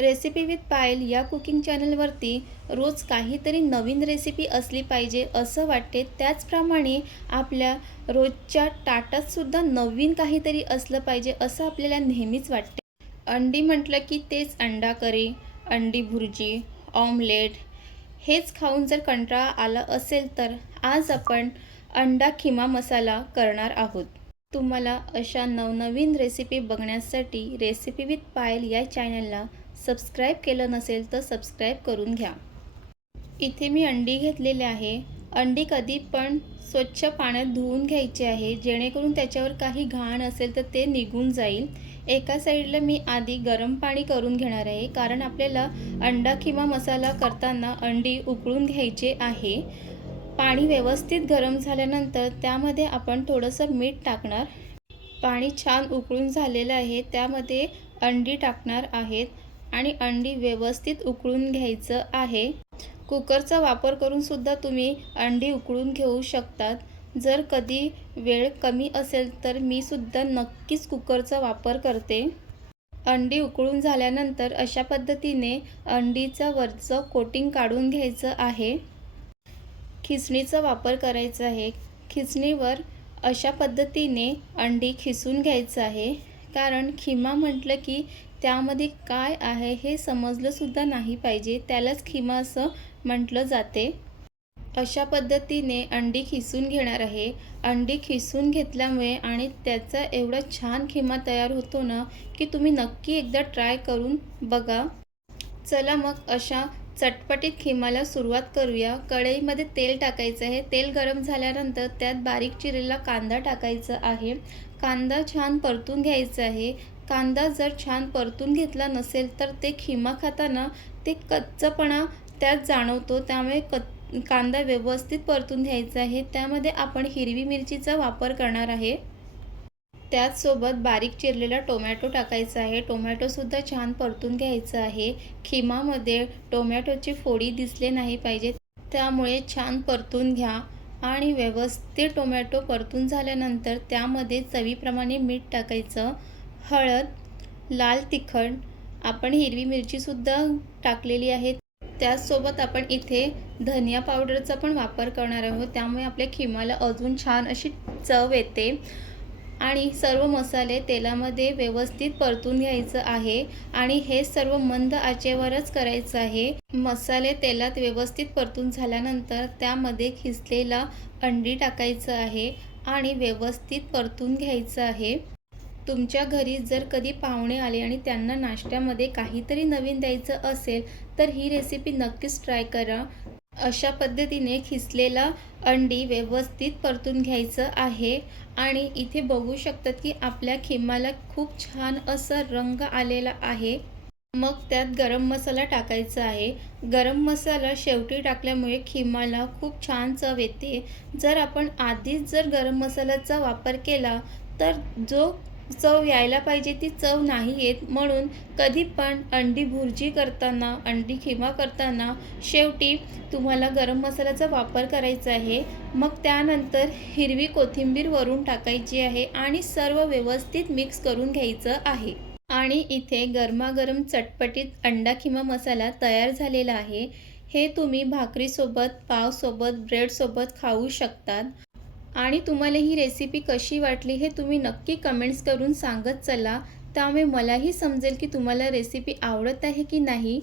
Recipe with पायल या cooking चॅनलवरती रोज काहीतरी नवीन रेसिपी असली पाहिजे असं वाटते. त्याचप्रमाणे आपल्या रोजच्या ताटातसुद्धा नवीन काहीतरी असलं पाहिजे असं आपल्याला नेहमीच वाटते. अंडी म्हटलं की तेच अंडा करी अंडी भुर्जी ऑमलेट हेच खाऊन जर कंटाळा आला असेल तर आज आपण अंडा खिमा मसाला करणार आहोत. तुम्हाला अशा नवनवीन रेसिपी बघण्यासाठी रेसिपी विथ पायल या चॅनलला सबस्क्राईब केलं नसेल तर सबस्क्राईब करून घ्या. इथे मी अंडी घेतलेले आहे. अंडी कधी पण स्वच्छ पाण्यात धुवून घ्यायचे आहे. जेणेकरून त्याच्यावर काही घाण असेल तर ते निघून जाईल. एका साईडला मी आधी गरम पाणी करून घेणार आहे. कारण आपल्याला अंडा किंवा मसाला करताना अंडी उकळून घ्यायचे आहे. पाणी व्यवस्थित गरम झाल्यानंतर त्यामध्ये आपण थोडंसं मीठ टाकणार. पाणी छान उकळून झालेलं आहे. त्यामध्ये अंडी टाकणार आहेत. आणि अंडी व्यवस्थित उकळून घ्यायचं आहे. कुकरचा वापर करून सुद्धा तुम्ही अंडी उकळून घेऊ शकतात. जर कधी वेळ कमी असेल तर मी सुद्धा नक्कीच कुकरचा वापर करते. अंडी उकळून झाल्यानंतर अशा पद्धतीने अंडीचं वरचं कोटिंग काढून घ्यायचं आहे. खिसणीचा वापर करायचा आहे. खिसणीवर अशा पद्धतीने अंडी खिसून घ्यायचं आहे. कारण खिमा म्हटलं की त्यामध्ये काय आहे हे समजलंसुद्धा नाही पाहिजे. त्यालाच खिमा असं म्हटलं जाते. अशा पद्धतीने अंडी खिसून घेणार आहे. अंडी खिसून घेतल्यामुळे आणि त्याचा एवढा छान खिमा तयार होतो ना की तुम्ही नक्की एकदा ट्राय करून बघा. चला मग अशा चटपटीत खिमाला सुरुवात करूया. कढईमध्ये तेल टाकायचं आहे. तेल गरम झाल्यानंतर त्यात बारीक चिरेला कांदा टाकायचा आहे. कांदा छान परतून घ्यायचा आहे. कांदा जर छान परतून घेतला नसेल तर ते खिमा खाताना ते कच्चपणा त्यात जाणवतो. त्यामुळे क कांदा व्यवस्थित परतून घ्यायचा आहे. त्यामध्ये आपण हिरवी मिरचीचा वापर करणार आहे. त्याचसोबत बारीक चिरलेला टोमॅटो टाकायचा आहे. टोमॅटोसुद्धा छान परतून घ्यायचा आहे. खिमामध्ये टोमॅटोची फोडी दिसले नाही पाहिजे त्यामुळे छान परतून घ्या आणि व्यवस्थित टोमॅटो परतून झाल्यानंतर त्यामध्ये चवीप्रमाणे मीठ टाकायचं. हळद लाल तिखट आपण हिरवी मिरचीसुद्धा टाकलेली आहे त्याचसोबत आपण इथे धनिया पावडरचा पण वापर करणार आहोत. त्यामुळे आपल्या खिमाला अजून छान अशी चव येते. आणि सर्व मसाले तेलामध्ये व्यवस्थित परतून घ्यायचं आहे. आणि हे सर्व मंद आचेवरच करायचं आहे. मसाले तेलात व्यवस्थित परतून झाल्यानंतर त्यामध्ये खिसलेला अंडी टाकायचं आहे. आणि व्यवस्थित परतून घ्यायचं आहे. तुमच्या घरी जर कधी पाहुणे आले आणि त्यांना नाश्त्यामध्ये काहीतरी नवीन द्यायचं असेल तर ही रेसिपी नक्कीच ट्राय करा. अशा पद्धतीने खिसलेला अंडी व्यवस्थित परतून घ्यायचं आहे. आणि इथे बघू शकतात की आपल्या खिमाला खूप छान असा रंग आलेला आहे. मग त्यात गरम मसाला टाकायचा आहे. गरम मसाला शेवटी टाकल्यामुळे खिमाला खूप छान चव येते. जर आपण आधीच जर गरम मसाल्याचा वापर केला तर जो चव यायला पाहिजे ती चव नाही येत. म्हणून कधी पण अंडी भुर्जी करताना अंडी खिमा करताना शेवटी तुम्हाला गरम मसाल्याचा वापर करायचा आहे. मग त्यानंतर हिरवी कोथिंबीर वरून टाकायची आहे आणि सर्व व्यवस्थित मिक्स करून घ्यायचं आहे. आणि इथे गरमागरम चटपटीत अंडा खिमा मसाला तयार झालेला आहे. हे तुम्ही भाकरीसोबत पावसोबत ब्रेडसोबत खाऊ शकतात. आणि तुम्हाला ही रेसिपी कशी वाटली हे तुम्ही नक्की कमेंट्स करून सांगत चला. त्यामुळे मलाही समजेल की तुम्हाला रेसिपी आवडत आहे की नाही.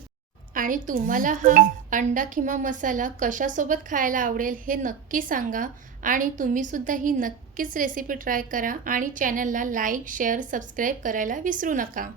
आणि तुम्हाला हा अंडा किंवा मसाला कशासोबत खायला आवडेल हे नक्की सांगा. आणि तुम्हीसुद्धा ही नक्कीच रेसिपी ट्राय करा. आणि चॅनलला लाईक शेअर सबस्क्राईब करायला विसरू नका.